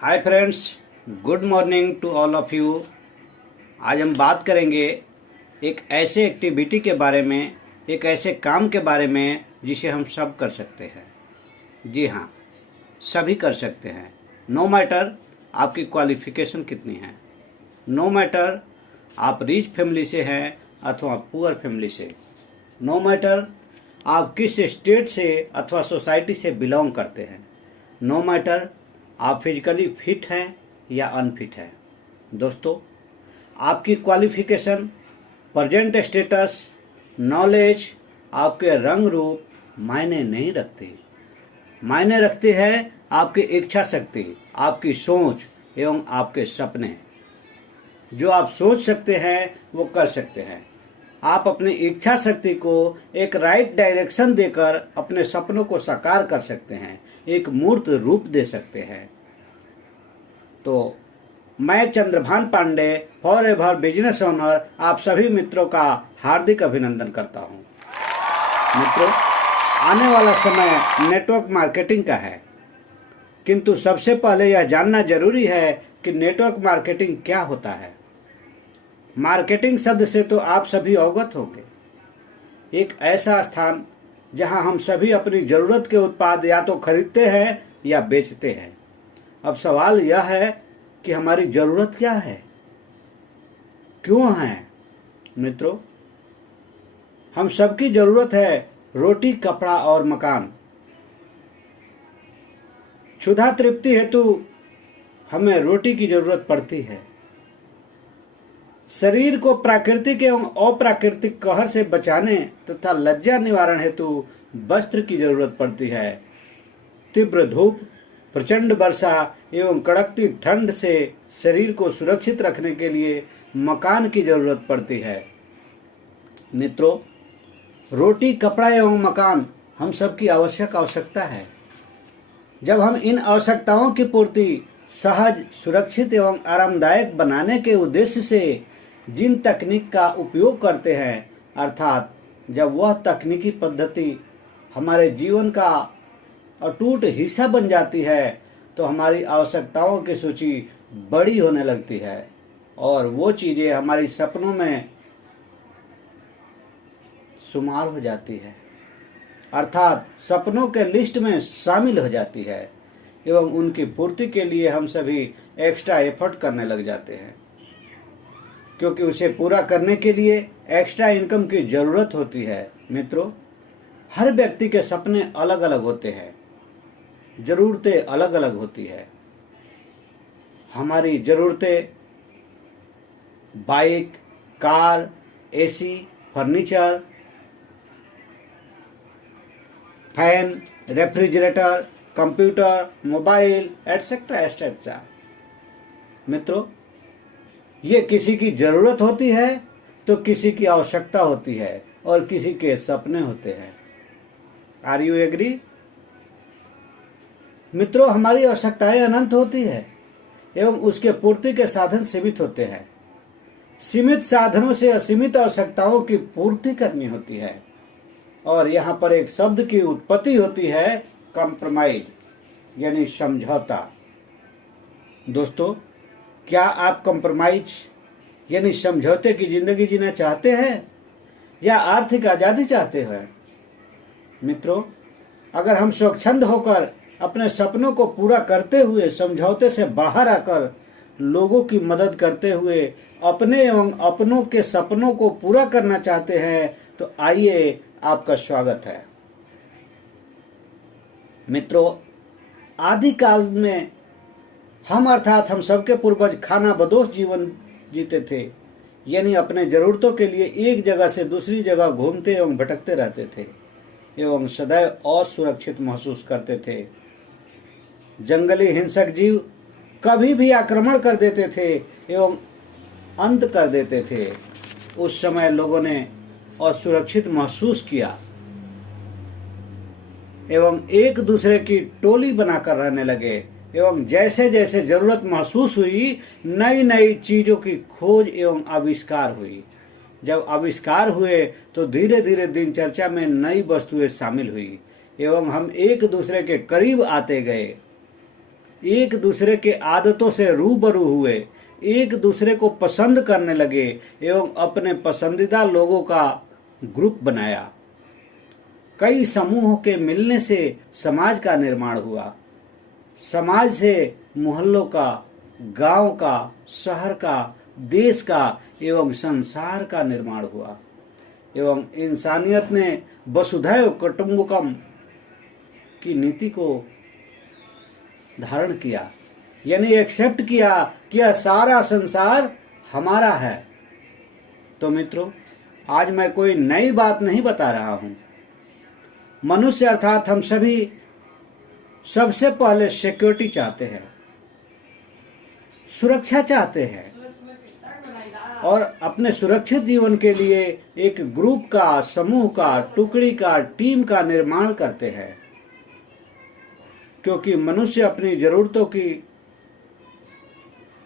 Hi friends, good morning to all of you. आज हम बात करेंगे एक ऐसे एक्टिविटी के बारे में, एक ऐसे काम के बारे में जिसे हम सब कर सकते हैं। जी हाँ, सभी कर सकते हैं। नो मैटर आपकी क्वालिफिकेशन कितनी है, नो मैटर आप रिच फैमिली से हैं अथवा पुअर फैमिली से, नो मैटर आप किस स्टेट से अथवा सोसाइटी से बिलोंग करते हैं, नो मैटर आप फिजिकली फिट हैं या अनफिट हैं। दोस्तों, आपकी क्वालिफिकेशन, प्रेजेंट स्टेटस, नॉलेज, आपके रंग रूप मायने नहीं रखते। मायने रखते हैं आपकी इच्छा शक्ति, आपकी सोच एवं आपके सपने। जो आप सोच सकते हैं वो कर सकते हैं। आप अपनी इच्छा शक्ति को एक राइट डायरेक्शन देकर अपने सपनों को साकार कर सकते हैं, एक मूर्त रूप दे सकते हैं। तो मैं Chandrabhan Pandey, forever business owner, आप सभी मित्रों का हार्दिक अभिनंदन करता हूं। मित्रों, आने वाला समय नेटवर्क मार्केटिंग का है, किंतु सबसे पहले यह जानना जरूरी है कि नेटवर्क मार्केटिंग क्या होता है। मार्केटिंग शब्द से तो आप सभी अवगत होंगे। एक ऐसा स्थान जहां हम सभी अपनी जरूरत के उत्पाद या तो खरीदते हैं या बेचते हैं। अब सवाल यह है कि हमारी जरूरत क्या है, क्यों है। मित्रों, हम सबकी जरूरत है रोटी, कपड़ा और मकान। क्षुधा तृप्ति हेतु हमें रोटी की जरूरत पड़ती है। शरीर को प्राकृतिक एवं अप्राकृतिक कहर से बचाने तथा लज्जा निवारण हेतु वस्त्र की जरूरत पड़ती है। तीव्र धूप, प्रचंड वर्षा एवं कड़कती ठंड से शरीर को सुरक्षित रखने के लिए मकान की जरूरत पड़ती है। मित्रों, रोटी, कपड़ा एवं मकान हम सबकी आवश्यकता है। जब हम इन आवश्यकताओं की पूर्ति सहज, सुरक्षित एवं आरामदायक बनाने के उद्देश्य से जिन तकनीक का उपयोग करते हैं, अर्थात जब वह तकनीकी पद्धति हमारे जीवन का अटूट हिस्सा बन जाती है, तो हमारी आवश्यकताओं की सूची बड़ी होने लगती है और वो चीजें हमारी सपनों में शुमार हो जाती है, अर्थात सपनों के लिस्ट में शामिल हो जाती है एवं उनकी पूर्ति के लिए हम सभी एक्स्ट्रा एफर्ट करने लग जाते हैं, क्योंकि उसे पूरा करने के लिए एक्स्ट्रा इनकम की जरूरत होती है। मित्रों, हर व्यक्ति के सपने अलग अलग होते हैं, जरूरतें अलग अलग होती है। हमारी जरूरतें bike, car, AC, furniture, fan, refrigerator, computer, mobile, etcetera etcetera. मित्रों, ये किसी की जरूरत होती है तो किसी की आवश्यकता होती है और किसी के सपने होते हैं। Are you agree? मित्रों, हमारी आवश्यकताएं अनंत होती है एवं उसके पूर्ति के साधन सीमित होते हैं। सीमित साधनों से असीमित आवश्यकताओं की पूर्ति करनी होती है और यहाँ पर एक शब्द की उत्पत्ति होती है, कॉम्प्रोमाइज, यानी समझौता। दोस्तों, क्या आप कॉम्प्रोमाइज यानी समझौते की जिंदगी जीना चाहते हैं या आर्थिक आजादी चाहते हैं? मित्रों, अगर हम स्वच्छंद होकर अपने सपनों को पूरा करते हुए, समझौते से बाहर आकर लोगों की मदद करते हुए अपने एवं अपनों के सपनों को पूरा करना चाहते हैं, तो आइए, आपका स्वागत है। मित्रों, आदिकाल में हम अर्थात हम सबके पूर्वज खानाबदोश जीवन जीते थे, यानी अपने जरूरतों के लिए एक जगह से दूसरी जगह घूमते एवं भटकते रहते थे एवं सदैव असुरक्षित महसूस करते थे। जंगली हिंसक जीव कभी भी आक्रमण कर देते थे एवं अंत कर देते थे। उस समय लोगों ने असुरक्षित महसूस किया एवं एक दूसरे की टोली बनाकर रहने लगे एवं जैसे जैसे जरूरत महसूस हुई, नई नई चीजों की खोज एवं आविष्कार हुई। जब आविष्कार हुए तो धीरे धीरे दिनचर्या में नई वस्तुएं शामिल हुई एवं हम एक दूसरे के करीब आते गए। एक दूसरे के आदतों से रूबरू हुए, एक दूसरे को पसंद करने लगे एवं अपने पसंदीदा लोगों का ग्रुप बनाया। कई समूहों के मिलने से समाज का निर्माण हुआ। समाज से मोहल्लों का, गांव का, शहर का, देश का एवं संसार का निर्माण हुआ एवं इंसानियत ने वसुधैव कुटुंबकम की नीति को धारण किया, यानी एक्सेप्ट किया कि यह सारा संसार हमारा है। तो मित्रों, आज मैं कोई नई बात नहीं बता रहा हूं। मनुष्य अर्थात हम सभी सबसे पहले सिक्योरिटी चाहते हैं, सुरक्षा चाहते हैं और अपने सुरक्षित जीवन के लिए एक ग्रुप का, समूह का, टुकड़ी का, टीम का निर्माण करते हैं, क्योंकि मनुष्य अपनी जरूरतों की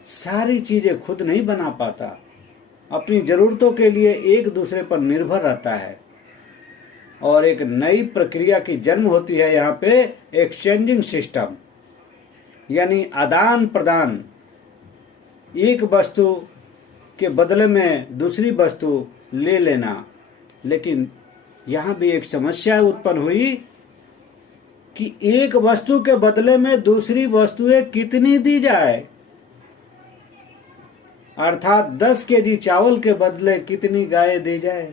सारी चीजें खुद नहीं बना पाता। अपनी जरूरतों के लिए एक दूसरे पर निर्भर रहता है और एक नई प्रक्रिया की जन्म होती है यहाँ पे, एक्सचेंजिंग सिस्टम, यानी आदान प्रदान। एक वस्तु के बदले में दूसरी वस्तु ले लेना। लेकिन यहाँ भी एक समस्या उत्पन्न हुई कि एक वस्तु के बदले में दूसरी वस्तुएं कितनी दी जाए, अर्थात 10 केजी चावल के बदले कितनी गाय दी जाए,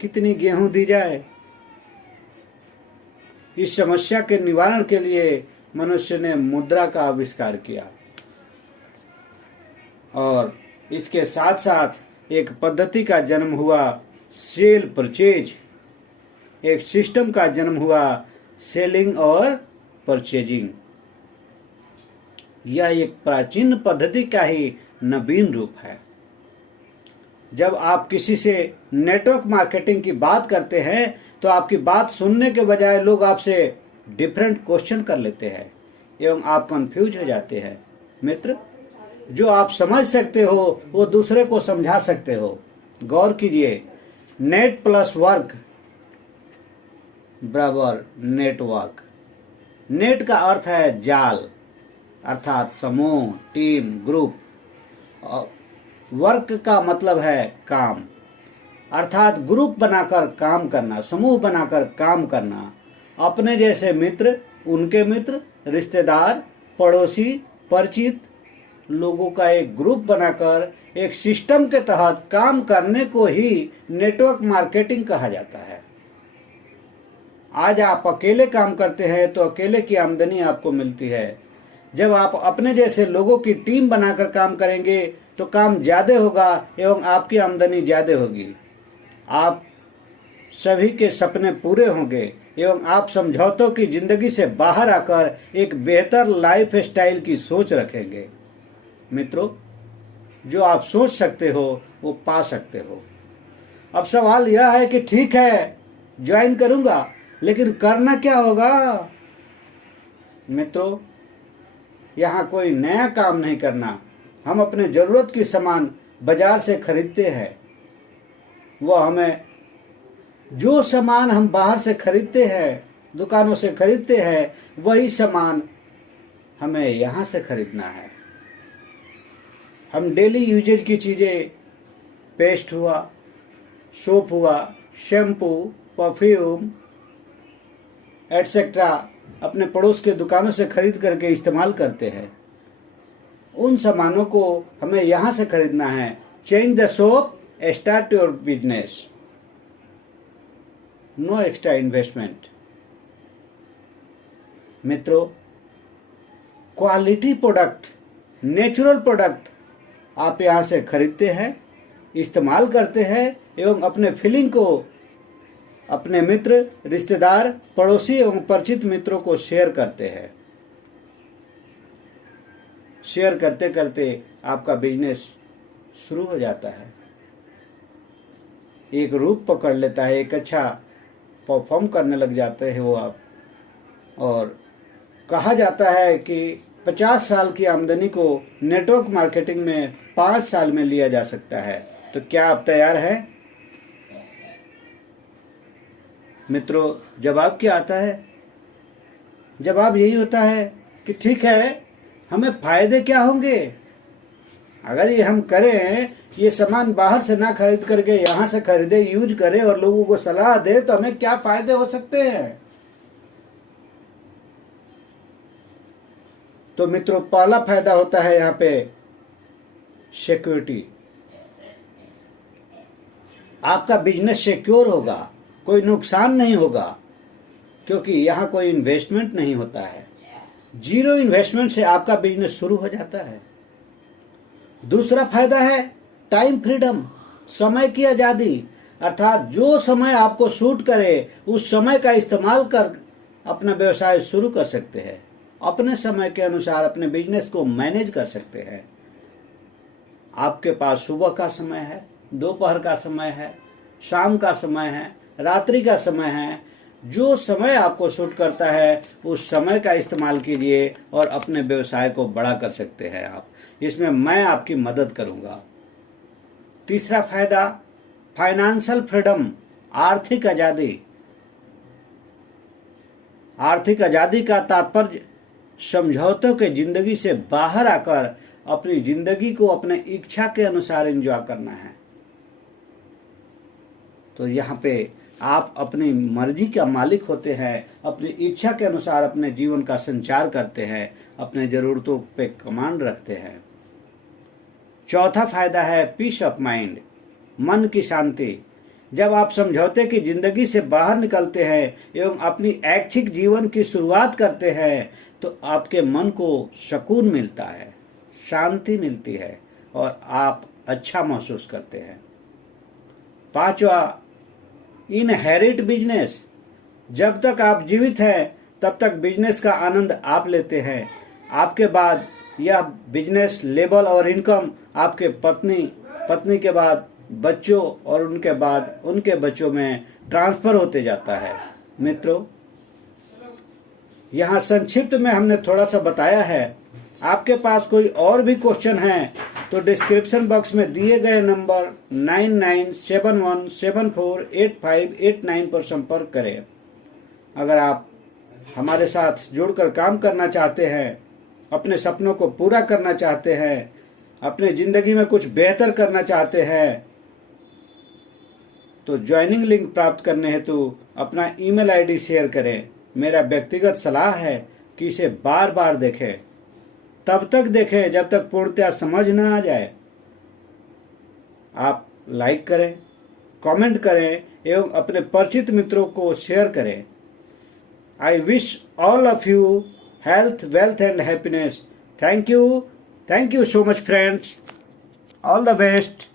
कितनी गेहूं दी जाए। इस समस्या के निवारण के लिए मनुष्य ने मुद्रा का आविष्कार किया और इसके साथ साथ एक पद्धति का जन्म हुआ, सेल परचेज। एक सिस्टम का जन्म हुआ, सेलिंग और परचेजिंग। यह एक प्राचीन पद्धति का ही नवीन रूप है। जब आप किसी से नेटवर्क मार्केटिंग की बात करते हैं तो आपकी बात सुनने के बजाय लोग आपसे डिफरेंट क्वेश्चन कर लेते हैं एवं आप कंफ्यूज हो जाते हैं। मित्र, जो आप समझ सकते हो वो दूसरे को समझा सकते हो। गौर कीजिए, नेट प्लस वर्क बराबर नेटवर्क। नेट का अर्थ है जाल, अर्थात समूह, टीम, ग्रुप। वर्क का मतलब है काम, अर्थात ग्रुप बनाकर काम करना, समूह बनाकर काम करना। अपने जैसे मित्र, उनके मित्र, रिश्तेदार, पड़ोसी, परिचित लोगों का एक ग्रुप बनाकर एक सिस्टम के तहत काम करने को ही नेटवर्क मार्केटिंग कहा जाता है। आज आप अकेले काम करते हैं तो अकेले की आमदनी आपको मिलती है। जब आप अपने जैसे लोगों की टीम बनाकर काम करेंगे तो काम ज्यादा होगा एवं आपकी आमदनी ज्यादा होगी। आप सभी के सपने पूरे होंगे एवं आप समझौतों की जिंदगी से बाहर आकर एक बेहतर लाइफ स्टाइल की सोच रखेंगे। मित्रों, जो आप सोच सकते हो वो पा सकते हो। अब सवाल यह है कि ठीक है, ज्वाइन करूंगा, लेकिन करना क्या होगा? मित्रों, यहाँ कोई नया काम नहीं करना। हम अपने जरूरत की सामान बाजार से खरीदते हैं। वह हमें जो सामान हम बाहर से खरीदते हैं, दुकानों से खरीदते हैं, वही सामान हमें यहाँ से खरीदना है। हम डेली यूजेज की चीजें, पेस्ट हुआ, सोप हुआ, शैम्पू, परफ्यूम एटसेट्रा अपने पड़ोस के दुकानों से खरीद करके इस्तेमाल करते हैं। उन सामानों को हमें यहाँ से खरीदना है। Change the soap, start your business, no extra investment. मित्रों, क्वालिटी प्रोडक्ट, नेचुरल प्रोडक्ट आप यहाँ से खरीदते हैं, इस्तेमाल करते हैं एवं अपने फीलिंग को अपने मित्र, रिश्तेदार, पड़ोसी एवं परिचित मित्रों को शेयर करते हैं। शेयर करते करते आपका बिजनेस शुरू हो जाता है, एक रूप पकड़ लेता है, एक अच्छा परफॉर्म करने लग जाते हैं वो आप। और कहा जाता है कि 50 साल की आमदनी को नेटवर्क मार्केटिंग में 5 साल में लिया जा सकता है। तो क्या आप तैयार हैं? मित्रों, जवाब क्या आता है? जवाब यही होता है कि ठीक है, हमें फायदे क्या होंगे अगर ये हम करें, ये सामान बाहर से ना खरीद करके यहाँ से खरीदे, यूज करें और लोगों को सलाह दे, तो हमें क्या फायदे हो सकते हैं। तो मित्रों, पहला फायदा होता है यहाँ पे सिक्योरिटी। आपका बिजनेस सिक्योर होगा, कोई नुकसान नहीं होगा, क्योंकि यहाँ कोई इन्वेस्टमेंट नहीं होता है। जीरो इन्वेस्टमेंट से आपका बिजनेस शुरू हो जाता है। दूसरा फायदा है टाइम फ्रीडम, समय की आजादी। अर्थात जो समय आपको सूट करे उस समय का इस्तेमाल कर अपना व्यवसाय शुरू कर सकते हैं। अपने समय के अनुसार अपने बिजनेस को मैनेज कर सकते हैं। आपके पास सुबह का समय है, दोपहर का समय है, शाम का समय है, रात्रि का समय है। जो समय आपको सूट करता है उस समय का इस्तेमाल कीजिए और अपने व्यवसाय को बड़ा कर सकते हैं आप। इसमें मैं आपकी मदद करूंगा। तीसरा फायदा फाइनेंशियल फ्रीडम, आर्थिक आजादी। आर्थिक आजादी का तात्पर्य समझौतों के जिंदगी से बाहर आकर अपनी जिंदगी को अपने इच्छा के अनुसार एंजॉय करना है। तो यहाँ पे आप अपनी मर्जी का मालिक होते हैं, अपनी इच्छा के अनुसार अपने जीवन का संचार करते हैं, अपने जरूरतों पे कमांड रखते हैं। चौथा फायदा है पीस ऑफ माइंड, मन की शांति। जब आप समझौते की जिंदगी से बाहर निकलते हैं एवं अपनी ऐच्छिक जीवन की शुरुआत करते हैं तो आपके मन को सुकून मिलता है, शांति मिलती है और आप अच्छा महसूस करते हैं। पांचवा इनहेरिट बिजनेस। जब तक आप जीवित हैं तब तक बिजनेस का आनंद आप लेते हैं। आपके बाद यह बिजनेस लेवल और इनकम आपके पत्नी के बाद बच्चों और उनके बाद उनके बच्चों में ट्रांसफर होते जाता है। मित्रों, यहाँ संक्षिप्त में हमने थोड़ा सा बताया है। आपके पास कोई और भी क्वेश्चन है तो डिस्क्रिप्शन बॉक्स में दिए गए नंबर 9971748589 पर संपर्क करें। अगर आप हमारे साथ जुड़कर काम करना चाहते हैं, अपने सपनों को पूरा करना चाहते हैं, अपने जिंदगी में कुछ बेहतर करना चाहते हैं, तो ज्वाइनिंग लिंक प्राप्त करने हेतु अपना ईमेल आईडी शेयर करें। मेरा व्यक्तिगत सलाह है कि इसे बार बार देखें, तब तक देखें जब तक पूर्णतः समझ न आ जाए। आप लाइक करें, कमेंट करें एवं अपने परिचित मित्रों को शेयर करें। I wish all of you health, wealth and happiness. Thank you so much friends. All the best.